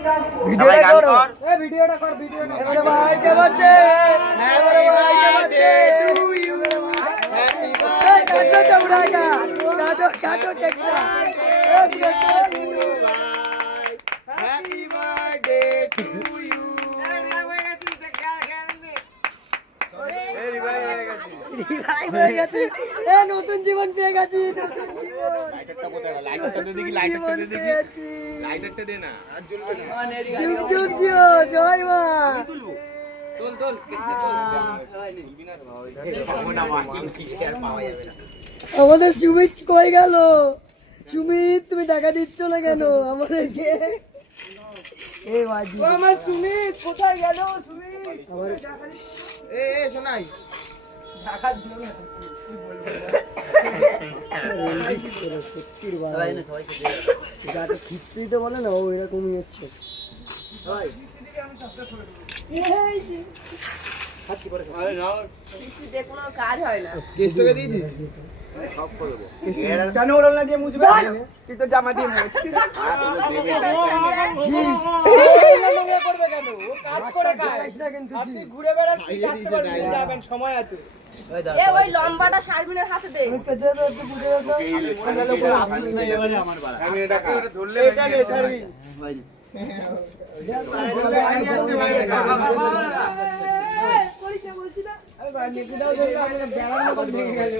ভিডিওটা করো ভিডিওটা কর ভিডিওটা এবারে ভাইকে বার্থডে এবারে ভাইকে birthday to you happy birthday কাটো উড়াইগা কাটো কেকটা happy birthday to you revive হয়ে গেছে এ নতুন জীবন পেয়ে গেছি নতুন জীবন লাইটারটা দেখি লাইটারটা দেখি লাইটারটা দে না আর জ্বলবে না যুগ যুগ জিও জয় মা তোল তোল কেসটা তোল পাবো না মা কিস্তে আর পাওয়া যাবে না আমাদের সুমিত কই গেল সুমিত তুমি দেখা দিচ্ছ না কেন আমাদেরকে এই বাজি আমার সুমিত কোথায় গেল সুমিত আমার এ শোনাই ঢাকা দিল না সত্যির বাবা যাকে খিস্তি দিতে বলে না ও এরকমই হচ্ছে কোনো কাজ হয় না কেসটাকে দিয়ে দিস কেন ওরল না দিয়ে মুছবে তুই তো জামা দিয়ে মুছছিস করবে কেন ও কাজ করে খায় কিন্তু আপনি ঘুরে বেড়াচ্ছি কাজ করতে যাবেন সময় আছে এ ওই লম্বাটা শারমিনের হাতে দে আমি এটা ধরলে এটা নে শারমিন পরীক্ষা বলছি না আরে ভাই নিয়ে দাও আমি বেড়ানো ভেঙে গেল